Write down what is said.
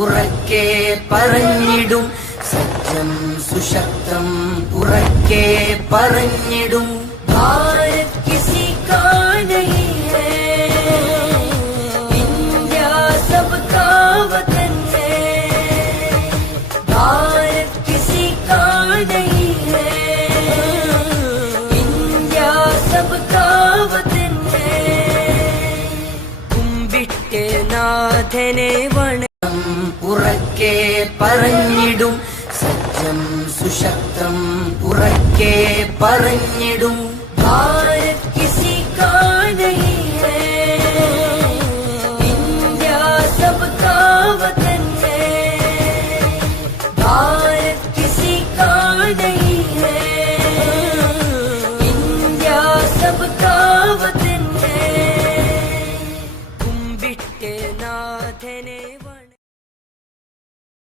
ഉറക്കെ പറഞ്ഞിടും സത്യം സുശക്തം ഉറക്കെ പറഞ്ഞിടും ഭാരത് കിസി കാ നഹീ ഹൈ ഇന്ത്യ സബ്കാ വതൻ ഹൈ ഭാരത് കിസി കാ നഹീ ഹൈ ഇന്ത്യ സബ്കാ വതൻ ഹൈ കുമ്പിട്ട് നാഥനെ വണക്കം ഉറക്കെ പറഞ്ഞിടും സത്യം സുശക്തം ഉറക്കെ പറഞ്ഞിടും ഭാരത് കിസി കാ നഹീ ഹൈ ഇന്ത്യ സബ്കാ വതൻ